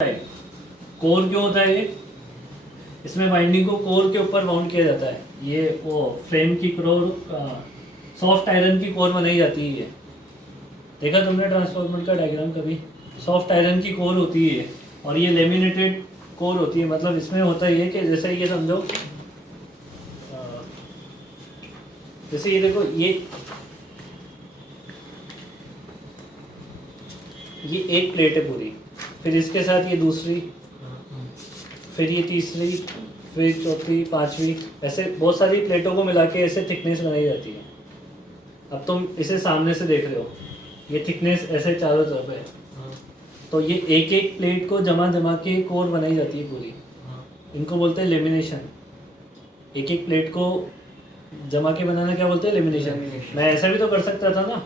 Core क्यों होता है ये? इसमें बाइंडिंग को कोर के ऊपर बाउंड किया जाता है। ये वो फ्रेम की कोर, सॉफ्ट आयरन की कोर बनाई जाती है। ये देखा तुमने ट्रांसफार्मर का डायग्राम कभी? सॉफ्ट आयरन की कोर होती है और ये लेमिनेटेड कोर होती है। मतलब इसमें होता ये कि जैसे ये समझो, जैसे ये देखो, ये एक प्लेट है पूरी, फिर इसके साथ ये दूसरी, फिर ये तीसरी, फिर चौथी, पांचवी, ऐसे बहुत सारी प्लेटों को मिला के ऐसे थिकनेस बनाई जाती है। अब तुम इसे सामने से देख रहे हो, ये थिकनेस ऐसे चारों तरफ है। तो ये एक एक प्लेट को जमा जमा के कोर बनाई जाती है पूरी। इनको बोलते हैं लेमिनेशन। एक एक प्लेट को जमा के बनाना क्या बोलते हैं? लेमिनेशन। मैं ऐसा भी तो कर सकता था ना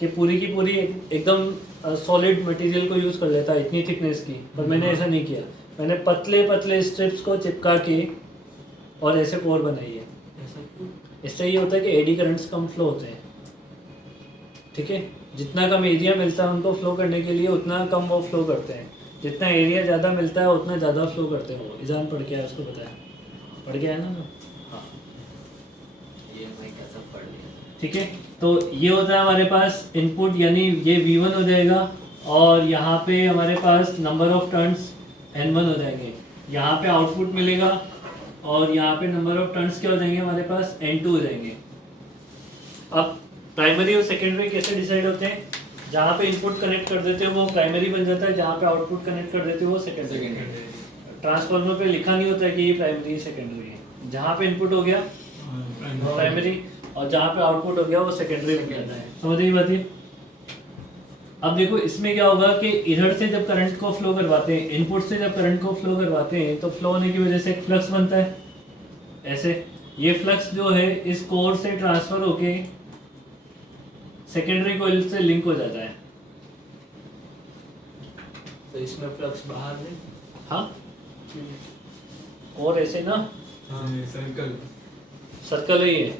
कि पूरी की पूरी एकदम सॉलिड मटेरियल को यूज़ कर लेता इतनी थिकनेस की, पर मैंने ऐसा नहीं किया। मैंने पतले पतले स्ट्रिप्स को चिपका के और ऐसे कोर बनाई है। इससे ये होता है कि एडी करंट्स कम फ्लो होते हैं। ठीक है, जितना कम एरिया मिलता है उनको फ्लो करने के लिए उतना कम वो फ्लो करते हैं। जितना एरिया ज़्यादा मिलता है उतना ज़्यादा फ्लो करते हैं। वो इजान पढ़ के आया, उसको बताया, पढ़ के आया ना? हाँ, ये मैं क्या सब पढ़ लिया। ठीक है, तो ये होता है हमारे पास इनपुट, यानी ये V1 हो जाएगा और यहाँ पे हमारे पास नंबर ऑफ टर्न्स N1 हो जाएंगे। यहाँ पे आउटपुट मिलेगा और यहाँ पे नंबर ऑफ टर्न्स क्या हो जाएंगे हमारे पास? N2 हो जाएंगे। अब प्राइमरी और सेकेंडरी कैसे डिसाइड होते हैं? जहाँ पे इनपुट कनेक्ट कर देते हो वो प्राइमरी बन जाता है, जहाँ पे आउटपुट कनेक्ट कर देते हो वो सेकेंडरी। ट्रांसफार्मर पे लिखा नहीं होता है कि ये प्राइमरी सेकेंडरी है। जहाँ पे इनपुट हो गया प्राइमरी और जहाँ पे आउटपुट हो गया वो सेकेंडरी बन जाता है। समझ गई बात ये? अब देखो इसमें क्या होगा कि इधर से जब करंट को फ्लो करवाते हैं, इनपुट से जब करंट को फ्लो करवाते हैं, तो फ्लो होने की वजह से एक फ्लक्स बनता है ऐसे। ये फ्लक्स जो है इस कोर से ट्रांसफर होके सेकेंडरी कॉइल से लिंक हो जाता है। तो इसमें फ्लक्स बाहर नहीं। हाँ, और ऐसे ना सर्कल ही है।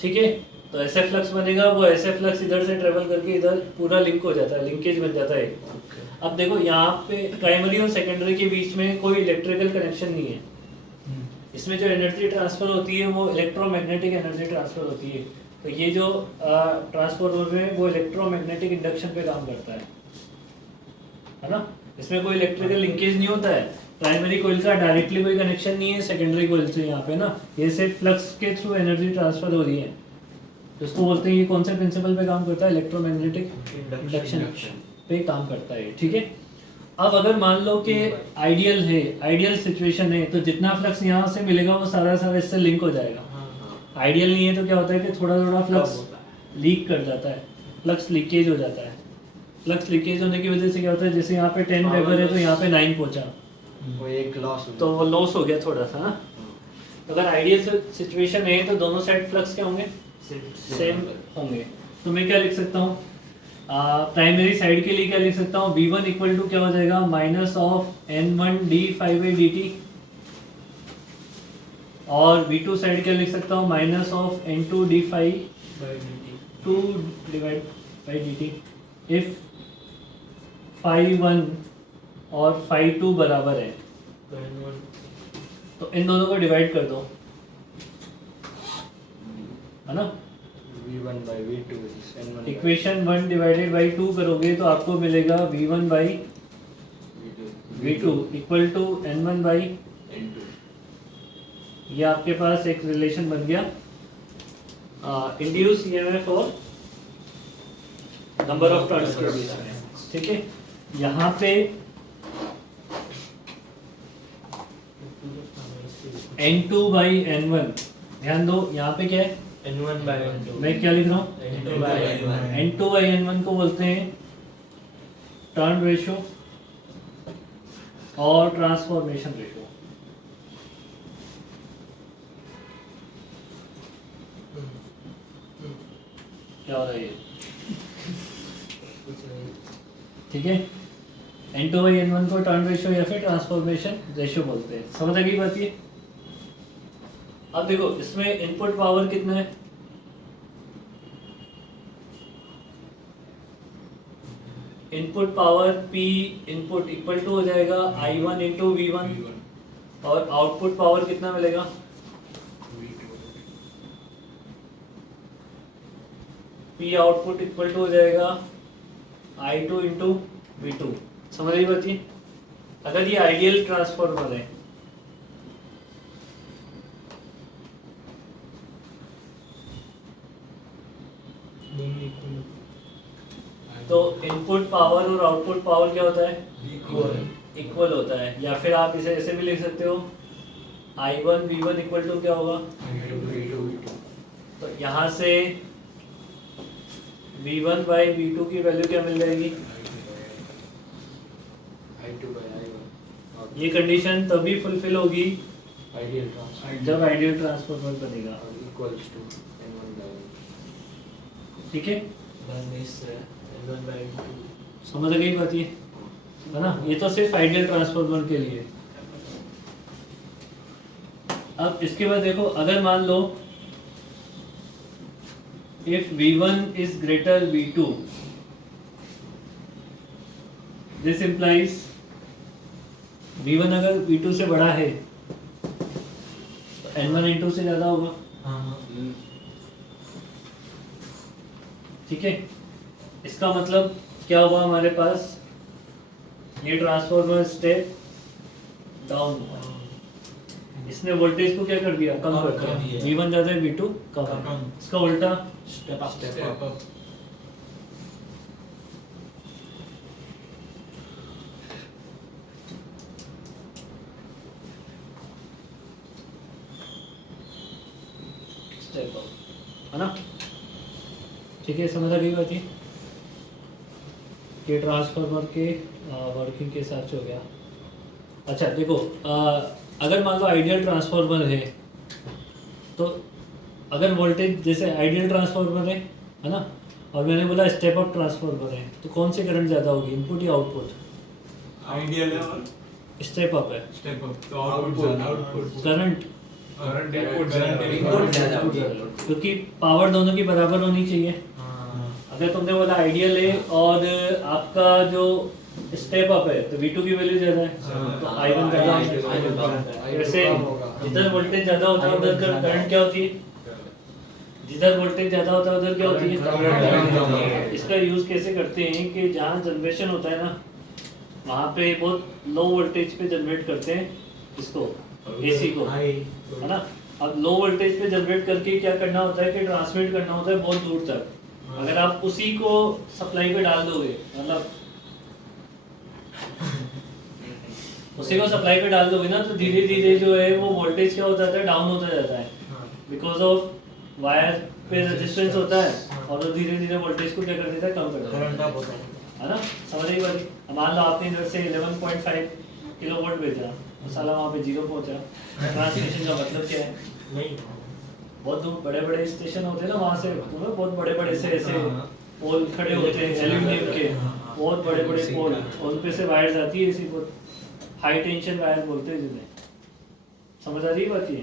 ठीक है, तो ऐसे फ्लक्स बनेगा, वो ऐसे फ्लक्स इधर से ट्रेवल करके इधर पूरा लिंक हो जाता है, लिंकेज बन जाता है। अब देखो यहाँ पे प्राइमरी और सेकेंडरी के बीच में कोई इलेक्ट्रिकल कनेक्शन नहीं है। इसमें जो एनर्जी ट्रांसफर होती है वो इलेक्ट्रोमैग्नेटिक एनर्जी ट्रांसफर होती है। तो ये जो ट्रांसफार्मर है वो इलेक्ट्रोमैग्नेटिक इंडक्शन पे काम करता है ना? इसमें कोई इलेक्ट्रिकल लिंकेज नहीं होता है। प्राइमरी कोइल का डायरेक्टली कोई कनेक्शन नहीं है सेकेंडरी कोइल से। यहाँ पे ना ये सिर्फ फ्लक्स के थ्रू एनर्जी ट्रांसफर हो रही है। तो इसको बोलते हैं, ये कौन से प्रिंसिपल पे काम करता है? इलेक्ट्रोमैग्नेटिक इंडक्शन पे काम करता है। ठीक है, अब अगर मान लो कि आइडियल है, आइडियल सिचुएशन है, तो जितना फ्लक्स यहाँ से मिलेगा वो सारा सारा इससे लिंक हो जाएगा। आइडियल नहीं है तो क्या होता है कि थोड़ा थोड़ा फ्लक्स लीक कर जाता है, फ्लक्स लीकेज हो जाता है। फ्लक्स लीकेज होने की वजह से क्या होता है, जैसे यहाँ पे 10 वेबर है तो यहाँ पे 9 पहुँचा, वो एक लॉस तो वो लॉस हो गया थोड़ा सा ना। अगर आइडियल सिचुएशन है तो दोनों साइड फ्लक्स क्या होंगे? सेम होंगे। तो मैं क्या लिख सकता हूँ प्राइमरी साइड के लिए? क्या लिख सकता हूँ? V1 इक्वल टू क्या हो जाएगा? Minus of N1 d∅dt। और V2 साइड क्या लिख सकता हूँ? Minus of N2 d∅2 divide by dt। If φ1 और φ2 बराबर है तो इन दोनों को डिवाइड कर दो, है ना? V1 by V2 is N1 equation 1 divided by 2 करोगे तो आपको मिलेगा V1 by V2 equal to N1 by N2। ये आपके पास एक रिलेशन बन गया इंड्यूस ईएमएफ और नंबर ऑफ टर्न्स के बीच में। ठीक है, यहाँ पे N2 बाई N1, ध्यान दो यहाँ पे क्या है? N1 by N2। मैं क्या लिख रहा हूँ? N2 by N1। N2 by N1 को बोलते हैं टर्न रेशो और ट्रांसफॉर्मेशन रेशो। क्या हो रहा है ये? ठीक है, N2 बाई N1 को टर्न रेशो या फिर ट्रांसफॉर्मेशन रेशो बोलते हैं। समझ आ गई बात ये? अब देखो इसमें इनपुट पावर कितना है? Input power P input equal to हो जाएगा I1 इंटू V1 और आउटपुट पावर कितना मिलेगा? P आउटपुट इक्वल टू हो जाएगा I2 इंटू V2। समझ रही बात ये? अगर ये आइडियल ट्रांसफार्मर है तो इनपुट पावर और आउटपुट पावर क्या होता है? इक्वल होता है। या फिर आप इसे ऐसे भी लिख सकते हो I1 V1 इक्वल टू क्या होगा? तो यहाँ से V1 बाई V2 की वैल्यू क्या मिल जाएगी? ये कंडीशन तभी फुलफिल होगी जब आइडियल ट्रांसफार्मर बनेगा। ठीक है, समझ गई बात ये है ना? ये तो सिर्फ आइडियल ट्रांसफार्मर के लिए। अब इसके बाद देखो, अगर मान लो if V1 is greater V2, this implies V1 अगर V2 से बड़ा है तो N1 N2 से ज्यादा होगा। ठीक है, इसका मतलब क्या हुआ हमारे पास? ये ट्रांसफार्मर स्टेप डाउन हुआ, इसने वोल्टेज को क्या कर दिया? कम कर दिया। V1 ज्यादा है V2 कम है। इसका उल्टा स्टेप अप। स्टेप अप, है ना? ठीक है, समझ आ गई बात ये ट्रांसफार्मर के वर्किंग के हिसाब से हो गया। अच्छा देखो, अगर मान लो आइडियल ट्रांसफार्मर है तो अगर वोल्टेज जैसे आइडियल ट्रांसफार्मर है ना, और मैंने बोला स्टेप अप ट्रांसफार्मर है, तो कौन से करंट ज़्यादा होगी, इनपुट या आउटपुट? आइडियल है और स्टेप अप है। स्टेप अप तो आउटपुट करंट इनपुट ज्यादा क्योंकि पावर दोनों की बराबर होनी चाहिए। अगर तुमने बोला आइडियल है और आपका जो स्टेप अप है तो V2 की वैल्यू ज्यादा है तो I1 ज्यादा है। वैसे जिधर वोल्टेज ज्यादा होता है उधर करंट क्या होती है? जिधर वोल्टेज ज्यादा होता है उधर क्या होती है? इसका यूज कैसे करते हैं कि जहाँ जनरेशन होता है ना, वहाँ पे बहुत लो वोल्टेज पे जनरेट करते हैं इसको, AC को, है ना? अब लो वोल्टेज पे जनरेट करके क्या करना होता है कि ट्रांसमिट करना होता है बहुत दूर तक। अगर आप उसी को सप्लाई पे डाल दोगे, मतलब उसी को सप्लाई पे डाल दोगे ना, तो धीरे धीरे जो है वो वोल्टेज क्या होता है? डाउन होता जाता है, बिकॉज ऑफ वायर पे रेजिस्टेंस होता है और वो धीरे धीरे वोल्टेज को क्या कर देता है? कम कर देता है ना? समझ रही बात? मान लो आपने इधर से 11.5 किलोवाट भेजा, साला वहाँ पे 0 पहुँचा। ट्रांसमिशन का मतलब क्या है? नहीं, बहुत दूर बड़े बड़े स्टेशन होते हैं ना, वहाँ से तुम्हें बहुत बड़े बड़े से ऐसे पोल खड़े होते हैं एल्यूमिनियम के, बहुत बड़े बड़े पोल, उन पे से वायर जाती है, इसी को हाई टेंशन वायर बोलते हैं जिन्हें। समझ आ रही बात ये?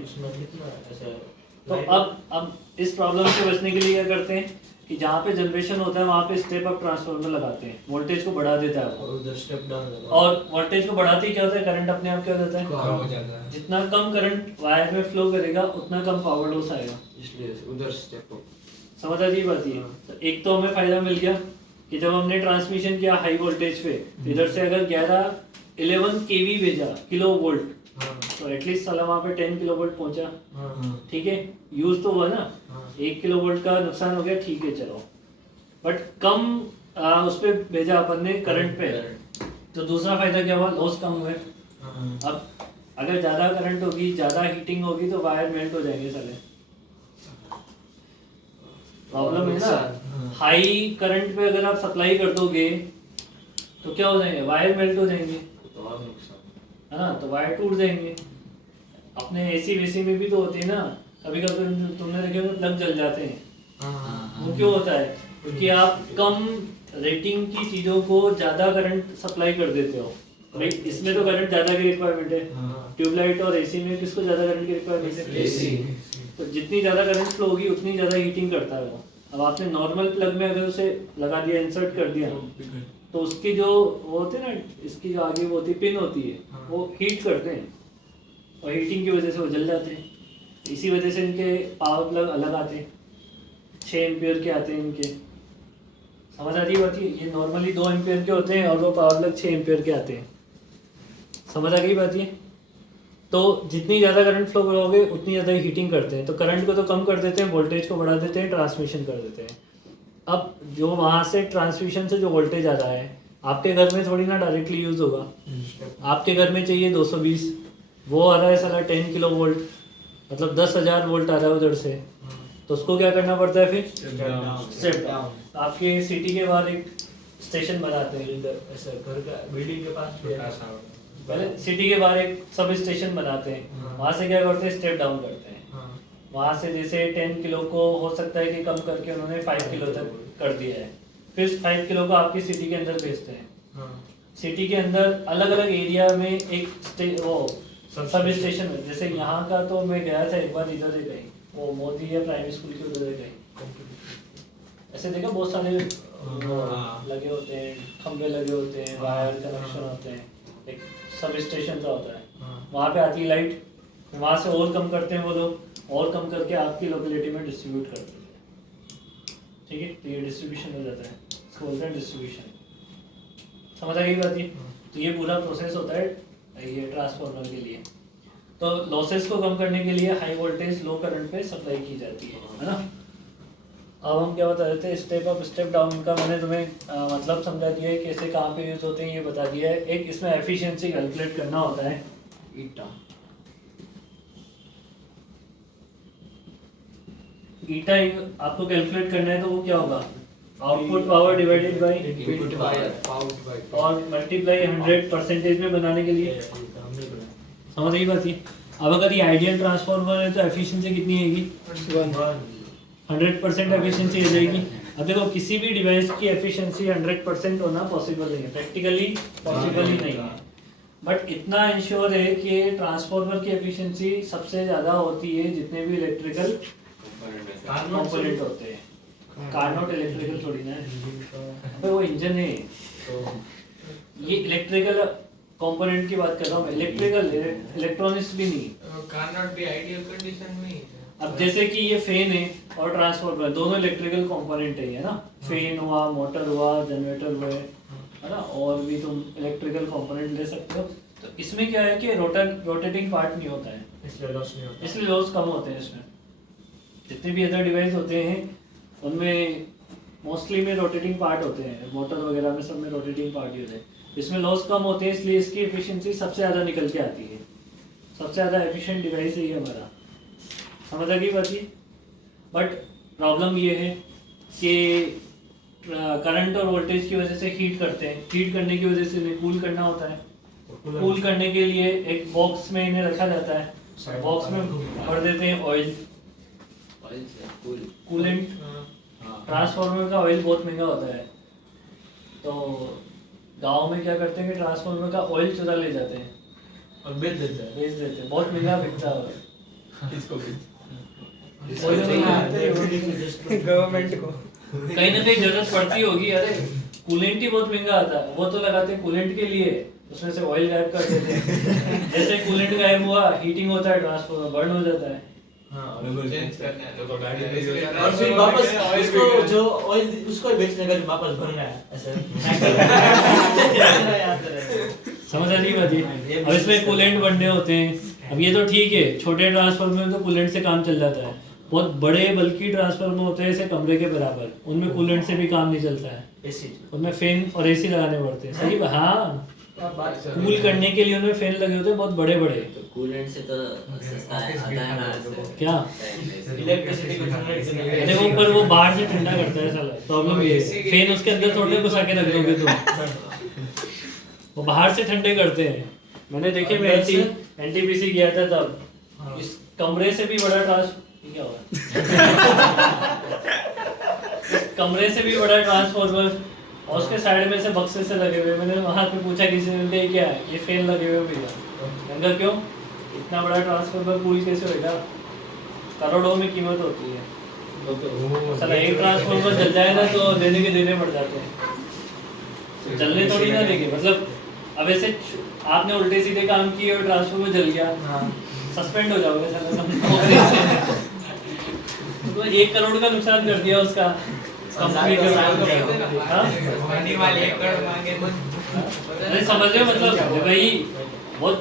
तो अब इस प्रॉब्लम से बचने के लिए क्या करते हैं कि जहाँ पे जनरेशन होता है वहाँ पे स्टेप अप ट्रांसफार्मर लगाते हैं, वोल्टेज को बढ़ा देता है और उधर स्टेप डाउन, और वोल्टेज को बढ़ाते ही क्या होता है? करंट अपने आप क्या हो जाता है? कम हो जाता है। जितना कम करंट वायर में फ्लो करेगा उतना कम पावर लॉस आएगा, इसलिए उधर स्टेप अप। समझ आ रही बात ये? तो एक तो हमें फायदा मिल गया कि जब हमने ट्रांसमिशन किया हाई वोल्टेज पे, इधर से अगर 11 kV भेजा, किलो वोल्ट, तो एटलीस्ट साला वहाँ पे 10 किलोवोल्ट पहुंचा। ठीक है, यूज तो हुआ ना, 1 किलोवोल्ट का नुकसान हो गया, ठीक है चलो, बट कम उस पे भेजा अपन ने करंट पे, तो दूसरा फायदा क्या हुआ? लॉस कम हुए। अब अगर ज्यादा करंट होगी, ज्यादा हीटिंग होगी तो वायर मेल्ट हो जाएंगे साले, प्रॉब्लम है ना। हाई करंट पे अगर आप सप्लाई कर दोगे तो क्या हो जाएंगे? वायर मेल्ट हो जाएंगे, है ना? तो वायर टूट जाएंगे। अपने एसी वेसी में भी तो होते हैं ना, कभी कभी तुमने देखे होंगे प्लग जल जाते हैं। वो क्यों होता है? क्योंकि आप कम रेटिंग की चीजों को ज्यादा करंट सप्लाई कर देते हो। भाई इसमें तो करंट ज्यादा की रिक्वायरमेंट है, ट्यूबलाइट और एसी में किसको ज्यादा करंट की रिक्वायरमेंट है? एसी। तो जितनी ज्यादा करंट फ्लो होगी उतनी ज्यादा हीटिंग करता है वो। अब आपने नॉर्मल प्लग में अगर उसे लगा दिया, इंसर्ट कर दिया, तो उसकी जो वो होते हैं ना, इसकी जो आगे वो होती है पिन होती है, हाँ। वो हीट करते हैं और हीटिंग की वजह से वो जल जाते हैं। इसी वजह से इनके पावर प्लग अलग आते हैं, 6 एम्पियर के आते हैं इनके। समझ आ रही है बात? ये नॉर्मली 2 एम्पियर के होते हैं और वो पावर प्लग 6 एम्पियर के आते हैं। समझ आ गई बात ये? तो जितनी ज़्यादा करंट फ्लो करोगे उतनी ज़्यादा हीटिंग करते हैं। तो करंट को तो कम कर देते हैं, वोल्टेज को बढ़ा देते हैं, ट्रांसमिशन कर देते हैं। अब जो वहाँ से ट्रांसमिशन से जो वोल्टेज आ रहा है आपके घर में थोड़ी ना डायरेक्टली यूज़ होगा। आपके घर में चाहिए 220, वो आ रहा है साला 10 किलो वोल्ट, मतलब 10,000 वोल्ट आ रहा है उधर से। तो उसको क्या करना पड़ता है फिर? Step down. आपके सिटी के बाहर एक स्टेशन बनाते हैं, इधर ऐसा घर का बिल्डिंग के पास भी है। पहले सिटी के बाहर एक सब स्टेशन बनाते हैं, वहाँ से क्या करते हैं? स्टेप डाउन करते हैं। वहाँ से जैसे 10 किलो को हो सकता है कि कम करके उन्होंने 5 किलो तक कर दिया है, फिर 5 किलो को आपकी सिटी के अंदर भेजते हैं। सिटी के अंदर अलग अलग एरिया में एक वो सब स्टेशन है। जैसे यहाँ का तो मैं गया था एक बार, इधर ही कहीं वो मोदी या प्राइमरी स्कूल के उधर ही कहीं, ऐसे देखा बहुत सारे लगे होते हैं, खंभे लगे होते हैं, वायर कनेक्शन होते हैं, एक सब स्टेशन सा होता है। वहाँ पे आती है लाइट, वहाँ से और कम करते हैं वो लोग, और कम करके आपकी लोकेलिटी में डिस्ट्रीब्यूट करते हैं। ठीक है, तो ये डिस्ट्रीब्यूशन हो जाता है, इसको बोलते हैं डिस्ट्रीब्यूशन। समझ आ गई बात ये? तो ये पूरा प्रोसेस होता है ये ट्रांसफार्मर के लिए। तो लॉसेस को कम करने के लिए हाई वोल्टेज लो करंट पे सप्लाई की जाती है ना। अब हम क्या बता देते हैं, स्टेप अप स्टेप डाउन का मैंने तुम्हें मतलब समझा दिया है, कैसे कहाँ पे यूज़ होते हैं ये बता दिया है। एक इसमें एफिशिएंसी कैलकुलेट करना होता है, ईटा आपको कैलकुलेट करना है। तो वो क्या होगा? Output power divided by input power और मल्टीप्लाई 100 परसेंटेज में बनाने के लिए। समझ गई बात ये? अब अगर ये आइडियल ट्रांसफार्मर है तो एफिशिएंसी कितनी आएगी? 100% एफिशिएंसी हो जाएगी। अब देखो किसी भी डिवाइस की एफिशिएंसी 100% होना पॉसिबल नहीं है, प्रैक्टिकली पॉसिबल ही नहीं है। बट इतना इंश्योर है कि ट्रांसफार्मर की एफिशिएंसी सबसे ज़्यादा होती है जितने भी इलेक्ट्रिकल कंपोनेंट होते हैं। कार्नोट इलेक्ट्रिकल थोड़ी ना है, अबे वो इंजन है। ये इलेक्ट्रिकल कंपोनेंट की बात कर रहा हूँ मैं, इलेक्ट्रिकल इलेक्ट्रॉनिक्स भी नहीं। Cannot be ideal condition में। अब जैसे कि ये फैन है और ट्रांसफार्मर दोनों इलेक्ट्रिकल कंपोनेंट है ना। फैन हुआ, मोटर हुआ, जनरेटर हुए, है ना, और भी तुम इलेक्ट्रिकल कंपोनेंट ले सकते हो। तो इसमें क्या है कि रोटेटिंग पार्ट नहीं होता है, इसलिए लॉस नहीं होता, इसलिए लॉस कम होते हैं इसमें। जितने भी अदर डिवाइस होते हैं उनमें मोस्टली में रोटेटिंग पार्ट होते हैं, मोटर वगैरह में सब में रोटेटिंग पार्ट ही होते हैं। इसमें लॉस कम होते हैं, इसलिए इसकी एफिशिएंसी सबसे ज़्यादा निकल के आती है। सबसे ज़्यादा एफिशिएंट डिवाइस है ये हमारा। समझ आ गई बात ये? बट प्रॉब्लम ये है कि करंट और वोल्टेज की वजह से हीट करते हैं, हीट करने की वजह से इन्हें कूल करना होता है। कूल करने के लिए एक बॉक्स में इन्हें रखा जाता है, बॉक्स में भर देते हैं ऑयल, कूलेंट। ट्रांसफार्मर का ऑयल बहुत महंगा होता है, तो गांव में क्या करते हैं कि ट्रांसफार्मर का ऑयल चुरा ले जाते हैं और बेच देते हैं, बहुत महंगा बिकता है। किसको गवर्नमेंट को कहीं ना कहीं जरूरत पड़ती होगी। अरे कूलेंट ही बहुत महंगा आता है, वो तो लगाते हैं कूलेंट के लिए, उसमें से ऑयल गायब कर देते हैं। जैसे कूलेंट गायब हुआ, हीटिंग होता है, ट्रांसफार्मर बर्न हो जाता है। चेंज करना है तो गाड़ी नहीं होता और फिर वापस उसको जो ऑयल उसको ही बेचने का वापस भरना है ऐसे। समझ आ रही बात ये? अब इसमें कूलेंट बनने होते हैं। अब ये तो ठीक है, छोटे ट्रांसफार्मर में तो कूलेंट से काम चल जाता है। बहुत बड़े बल्कि ट्रांसफार्मर होते हैं ऐसे कमरे के बराबर, उनमें कूलेंट से भी काम नहीं चलता है, उनमें फैन और एसी लगाने पड़ते हैं। सही हाँ, कूल करने के लिए उनमें फैन लगे होते हैं बहुत बड़े बड़े। कूलेंट से तो सस्ता है, आता है ना क्या इलेक्ट्रिसिटी को जनरेट करने के लिए। देखो पर वो बाहर से ठंडा करता है साला। प्रॉब्लम ये है, फैन उसके अंदर थोड़े घुसा के रख दोगे तुम, वो बाहर से ठंडे करते हैं। मैंने देखे, मैं एनटीपीसी गया था तब, इस कमरे से भी बड़ा क्या हुआ कमरे से भी बड़ा ट्रांसफार्मर और उसके साइड में से बक्से से लगे हुए। मैंने वहाँ पे पूछा किसी ने, क्या है ये फैन लगे हुए भैया? मैंने कहा क्यों, इतना बड़ा ट्रांसफार्मर कूल कैसे होगा? करोड़ों में कीमत होती है। साला एक ट्रांसफार्मर जल जाए ना तो देने के देने पड़ जाते हैं। चलने थोड़ी ना देंगे, मतलब अब ऐसे आपने उल्टे सीधे काम किए और ट्रांसफार्मर जल गया, सस्पेंड हो जाओगे साला तो 1 करोड़ का नुकसान कर दिया उसका कंपनी का। हाँ? पानी वाले 1 करोड़ मांगे तो नहीं समझ रहे हो, मतलब भाई बहुत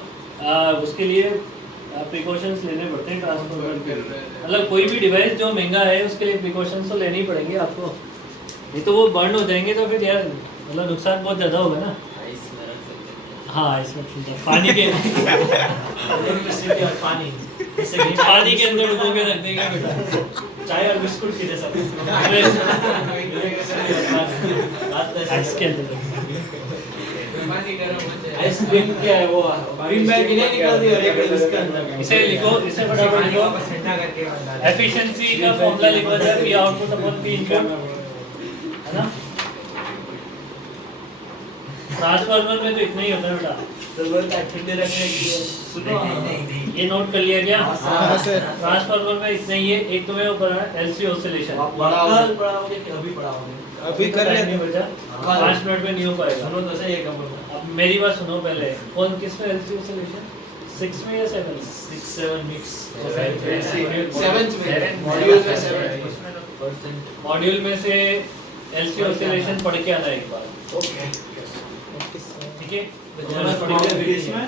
उसके लिए प्रिकॉशंस लेने पड़ते हैं ट्रांसफार्मर के लिए। मतलब कोई भी डिवाइस जो महंगा है उसके लिए प्रिकॉशंस तो लेने ही पड़ेंगे आपको, नहीं तो वो बर्न हो जाएंगे तो फिर यार मतलब नुकसान बहुत ज़्यादा होगा ना। आइस में रख सकते हैं। हाँ इसमें पानी के पानी जैसे कि पानी के अंदर डुबो के रख देंगे बेटा, चाय और बिस्कुट की जैसा आइस के अंदर। पानी गरम हो जाए। आइसक्रीम क्या है वो बीन बैग की नहीं निकलती और एक उसके अंदर इसे लिखो, इसे फटाफट लिखो, वापस ठंडा करके डाल। एफिशिएंसी का फॉर्मूला लिखो है P output upon P input, है ना। ट्रांसफार्मर में तो इतना ही होता है बेटा। जरूरत है ठंडे रखने की। सुनो ये नोट कर लिया गया। हाँ, सर। ट्रांसफार्मर में इतना ही है। एक तुम्हें वो पढ़ना है एलसी ऑसिलेशन, कल पढ़ाओगे कि अभी पढ़ाओगे? अभी कर टाइम लेते नहीं हैं। बचा, 5 मिनट में नहीं हो पाएगा। सुनो तो सही है कब अब मेरी बात सुनो पहले, कौन किस में एलसी ऑसिलेशन 6 में या 7 में? 6 7 मिक्स 7th में मॉड्यूल में 7 मॉड्यूल में से एलसी ऑसिलेशन पढ़ के आना एक बार, ओके ठीक है। तो जरा पढ़ के किसमें?